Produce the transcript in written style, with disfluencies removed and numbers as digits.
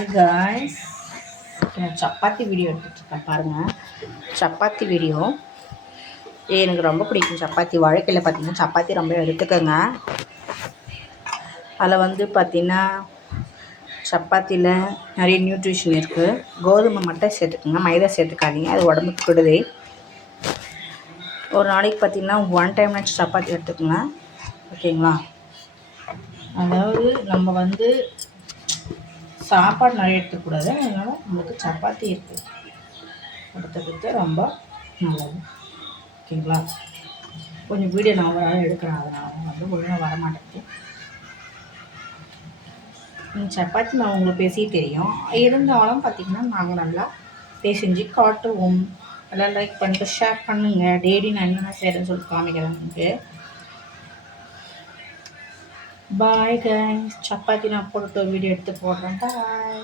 Hi guys, chapati video எடுத்துகிட்ருக்கேன் பாருங்கள். Chapati video எனக்கு ரொம்ப பிடிக்கும். சப்பாத்தி வாழ்க்கையில் பார்த்திங்கன்னா சப்பாத்தி ரொம்ப எடுத்துக்கோங்க. அதில் பார்த்திங்கன்னா சப்பாத்தியில் நிறைய நியூட்ரிஷன் இருக்குது. கோதுமை மட்டும் சேர்த்துக்கோங்க, மைதா சேர்த்துக்காதீங்க, அது உடம்புக்கு கெடுதல். ஒரு நாளைக்கு பார்த்திங்கன்னா 1 டைம் சப்பாத்தி எடுத்துக்கோங்க, ஓகேங்களா? அதாவது நம்ம சாப்பாடு நிறைய எடுத்துக்கூடாது, அதனால் நம்மளுக்கு சப்பாத்தி எடுத்துக்கிறது ரொம்ப நல்லது, ஓகேங்களா? கொஞ்சம் வீடியோ நான் ஒரு நாள் எடுக்கிறேன், அதனால் ஒழுங்காக வரமாட்டேங்குது. சப்பாத்தி நான் உங்களுக்கு பேசி தெரியும், இருந்தாலும் பார்த்திங்கன்னா நாங்கள் நல்லா பேசிஞ்சு காட்டுவோம். எல்லாம் லைக் பண்ணிட்டு ஷேர் பண்ணுங்கள். டெய்லி நான் என்னென்ன செய்கிறேன்னு சொல்லிட்டு காமிக்கிறேன் உங்களுக்கு. பாய் கைஸ், சப்பாத்தி நான் போட்டு வீடியோ எடுத்து போடுறேன். பாய்.